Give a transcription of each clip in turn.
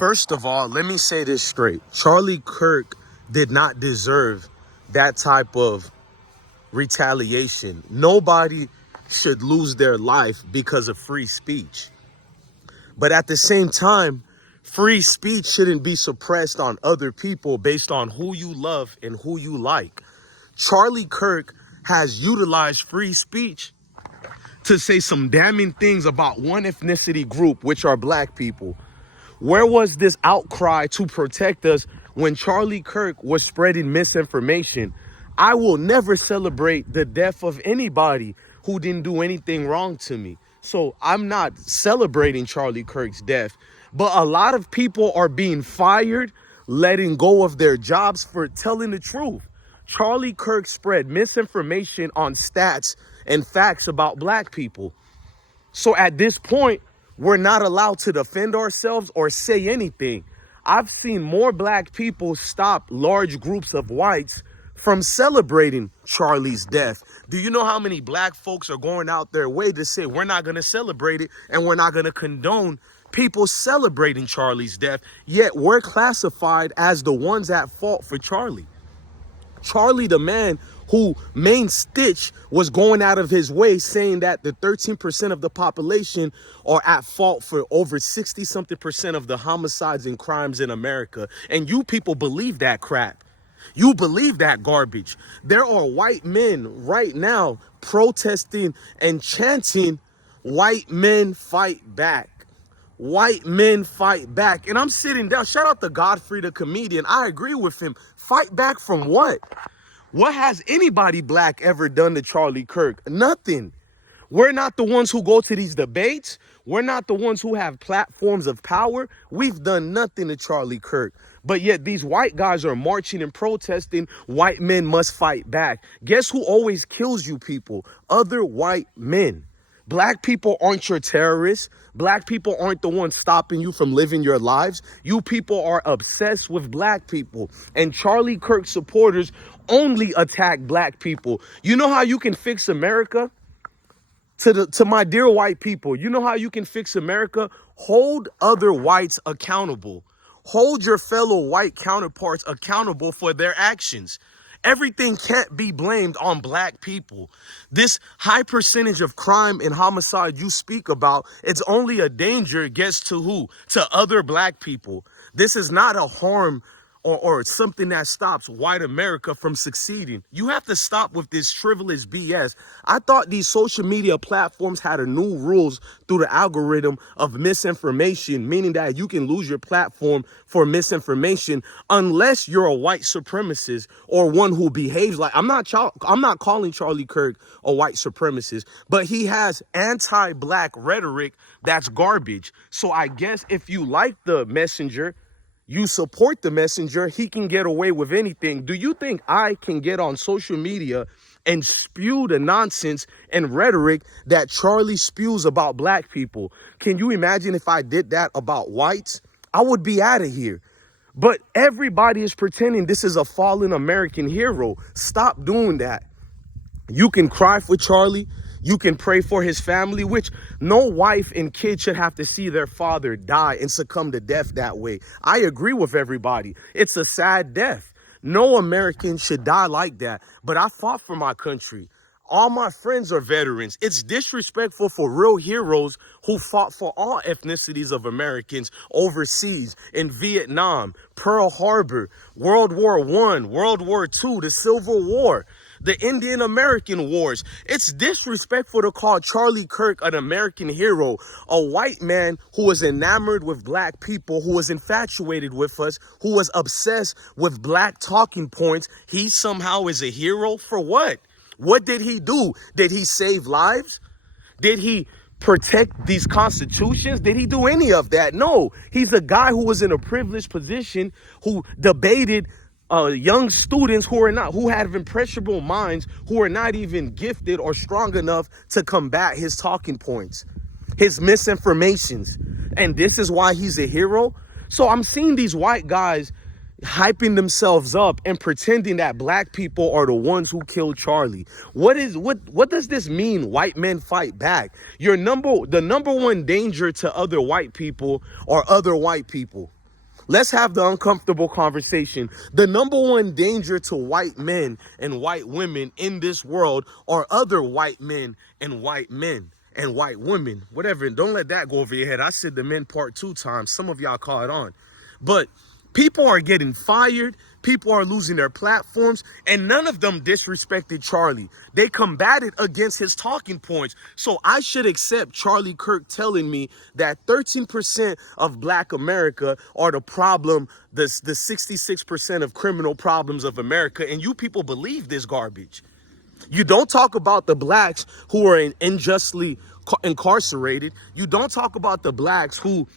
First of all, let me say this straight. Charlie Kirk did not deserve that type of retaliation. Nobody should lose their life because of free speech. But at the same time, free speech shouldn't be suppressed on other people based on who you love and who you like. Charlie Kirk has utilized free speech to say some damning things about one ethnicity group, which are black people. Where was this outcry to protect us when Charlie Kirk was spreading misinformation? I will never celebrate the death of anybody who didn't do anything wrong to me. So I'm not celebrating Charlie Kirk's death, but a lot of people are being fired, letting go of their jobs for telling the truth. Charlie Kirk spread misinformation on stats and facts about black people. So at this point, we're not allowed to defend ourselves or say anything. I've seen more black people stop large groups of whites from celebrating Charlie's death. Do you know how many black folks are going out their way to say we're not going to celebrate it and we're not going to condone people celebrating Charlie's death, yet we're classified as the ones at fault for Charlie? Charlie, the man who main stitch was going out of his way saying that the 13% of the population are at fault for over 60-something% of the homicides and crimes in America. And you people believe that crap. You believe that garbage. There are white men right now protesting and chanting, "White men fight back. White men fight back." And I'm sitting down. Shout out to Godfrey, the comedian. I agree with him. Fight back from what? What has anybody black ever done to Charlie Kirk? Nothing. We're not the ones who go to these debates. We're not the ones who have platforms of power. We've done nothing to Charlie Kirk. But yet these white guys are marching and protesting, white men must fight back. Guess who always kills you people? Other white men. Black people aren't your terrorists. Black people aren't the ones stopping you from living your lives. You people are obsessed with black people. And Charlie Kirk supporters only attack black people. You know how you can fix America? To my dear white people, you know how you can fix America? Hold other whites accountable. Hold your fellow white counterparts accountable for their actions. Everything can't be blamed on black people. This high percentage of crime and homicide you speak about, it's only a danger it gets to who? To other black people. This is not a harm or something that stops white America from succeeding. You have to stop with this frivolous BS. I thought these social media platforms had a new rules through the algorithm of misinformation, meaning that you can lose your platform for misinformation unless you're a white supremacist or one who behaves like, I'm not calling Charlie Kirk a white supremacist, but he has anti-black rhetoric that's garbage. So I guess if you like the messenger, you support the messenger, he can get away with anything. Do you think I can get on social media and spew the nonsense and rhetoric that Charlie spews about black people? Can you imagine if I did that about whites? I would be out of here. But everybody is pretending this is a fallen American hero. Stop doing that. You can cry for Charlie. You can pray for his family, which no wife and kid should have to see their father die and succumb to death that way. I agree with everybody. It's a sad death. No American should die like that. But I fought for my country. All my friends are veterans. It's disrespectful for real heroes who fought for all ethnicities of Americans overseas, in Vietnam, Pearl Harbor, World War I, World War II, the Civil War, the Indian American Wars. It's disrespectful to call Charlie Kirk an American hero, a white man who was enamored with black people, who was infatuated with us, who was obsessed with black talking points. He somehow is a hero for what? What did he do? Did he save lives? Did he protect these constitutions? Did he do any of that? No. He's the guy who was in a privileged position, who debated young students who have impressionable minds, who are not even gifted or strong enough to combat his talking points, his misinformations. And this is why he's a hero. So I'm seeing these white guys hyping themselves up and pretending that black people are the ones who killed Charlie. What does this mean? White men fight back. The number one danger to other white people are other white people. Let's have the uncomfortable conversation. The number one danger to white men and white women in this world are other white men and white women, whatever. Don't let that go over your head. I said the men part 2 times. Some of y'all caught on. But people are getting fired. People are losing their platforms, and none of them disrespected Charlie. They combated against his talking points. So I should accept Charlie Kirk telling me that 13% of Black America are the problem, the 66% of criminal problems of America, and you people believe this garbage. You don't talk about the blacks who are unjustly incarcerated. You don't talk about the blacks who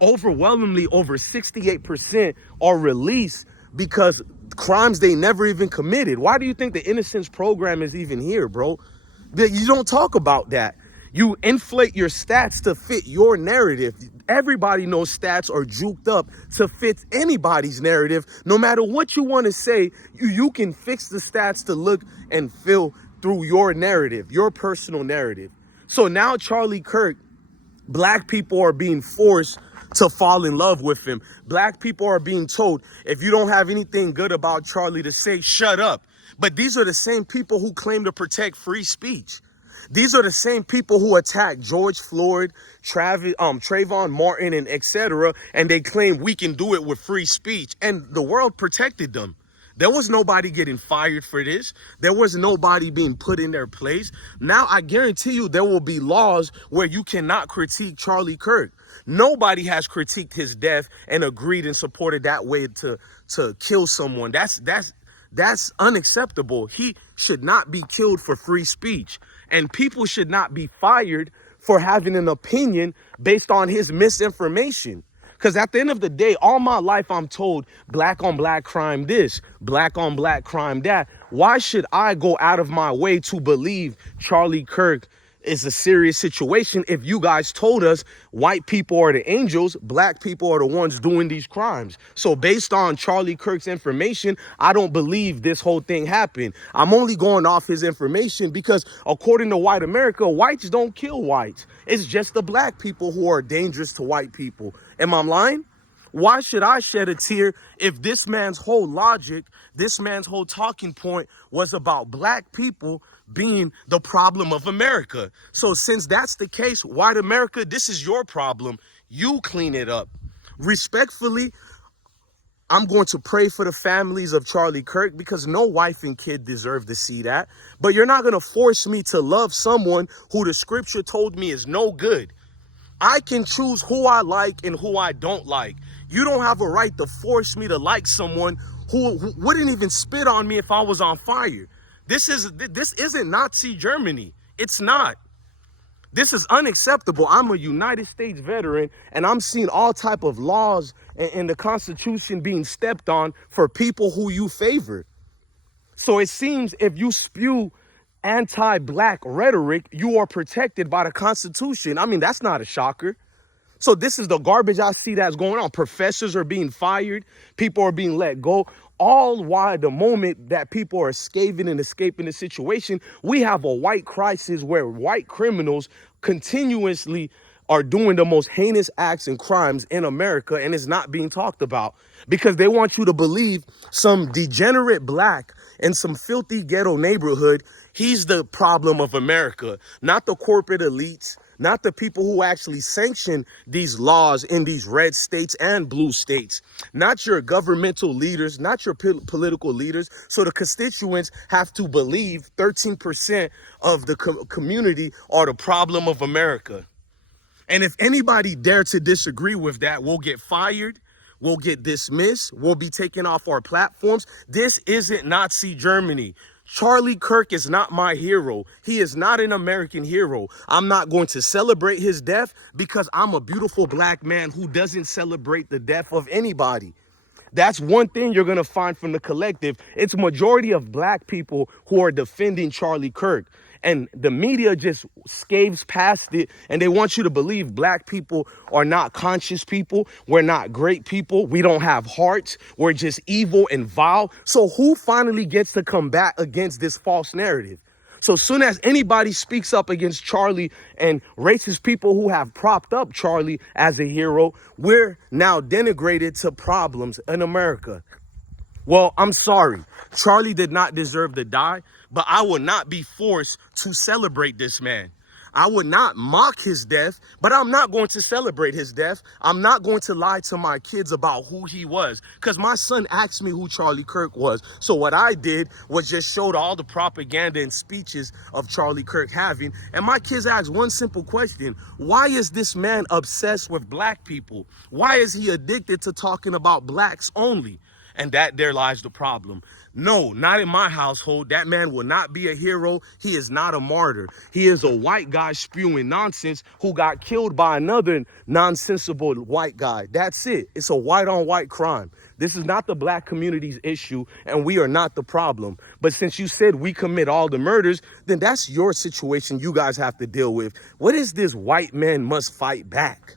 overwhelmingly over 68% are released because crimes they never even committed. Why do you think the Innocence program is even here, bro? You don't talk about that. You inflate your stats to fit your narrative. Everybody knows stats are juked up to fit anybody's narrative. No matter what you want to say, you can fix the stats to look and feel through your narrative, your personal narrative. So now Charlie Kirk, Black people are being forced to fall in love with him. Black people are being told, if you don't have anything good about Charlie to say, shut up. But these are the same people who claim to protect free speech. These are the same people who attacked George Floyd, Trayvon Martin, and etc. And they claim we can do it with free speech. And the world protected them. There was nobody getting fired for this. There was nobody being put in their place. Now, I guarantee you there will be laws where you cannot critique Charlie Kirk. Nobody has critiqued his death and agreed and supported that way to kill someone. That's unacceptable. He should not be killed for free speech. And people should not be fired for having an opinion based on his misinformation. Because at the end of the day, all my life I'm told black on black crime this, black on black crime that. Why should I go out of my way to believe Charlie Kirk is a serious situation if you guys told us white people are the angels, black people are the ones doing these crimes? So based on Charlie Kirk's information, I don't believe this whole thing happened. I'm only going off his information because according to white America, whites don't kill whites. It's just the black people who are dangerous to white people. Am I lying? Why should I shed a tear if this man's whole logic, this man's whole talking point was about black people being the problem of America? So since that's the case, white America, this is your problem. You clean it up. Respectfully, I'm going to pray for the families of Charlie Kirk because no wife and kid deserve to see that. But you're not going to force me to love someone who the scripture told me is no good. I can choose who I like and who I don't like. You don't have a right to force me to like someone who wouldn't even spit on me if I was on fire. This isn't Nazi Germany. It's not. This is unacceptable. I'm a United States veteran, and I'm seeing all type of laws and the Constitution being stepped on for people who you favor. So it seems if you spew anti-black rhetoric, you are protected by the Constitution. I mean, that's not a shocker. So this is the garbage I see that's going on. Professors are being fired. People are being let go. All while the moment that people are escaping the situation, we have a white crisis where white criminals continuously are doing the most heinous acts and crimes in America, and it's not being talked about because they want you to believe some degenerate black in some filthy ghetto neighborhood, he's the problem of America, not the corporate elites, not the people who actually sanction these laws in these red states and blue states, not your governmental leaders, not your political leaders. So the constituents have to believe 13% of the community are the problem of America. And if anybody dare to disagree with that, we'll get fired, we'll get dismissed, we'll be taken off our platforms. This isn't Nazi Germany. Charlie Kirk is not my hero. He is not an American hero. I'm not going to celebrate his death because I'm a beautiful black man who doesn't celebrate the death of anybody. That's one thing you're going to find from the collective. It's a majority of black people who are defending Charlie Kirk. And the media just scaves past it. And they want you to believe black people are not conscious people. We're not great people. We don't have hearts. We're just evil and vile. So who finally gets to combat against this false narrative? So soon as anybody speaks up against Charlie and racist people who have propped up Charlie as a hero, we're now denigrated to problems in America. Well, I'm sorry. Charlie did not deserve to die, but I will not be forced to celebrate this man. I would not mock his death, but I'm not going to celebrate his death. I'm not going to lie to my kids about who he was, because my son asked me who Charlie Kirk was. So what I did was just showed all the propaganda and speeches of Charlie Kirk having. And my kids asked one simple question: why is this man obsessed with black people? Why is he addicted to talking about blacks only? And that there lies the problem. No, not in my household. That man will not be a hero. He is not a martyr. He is a white guy spewing nonsense who got killed by another nonsensical white guy. That's it. It's a white on white crime. This is not the black community's issue, and we are not the problem. But since you said we commit all the murders, then that's your situation you guys have to deal with. What is this white man must fight back?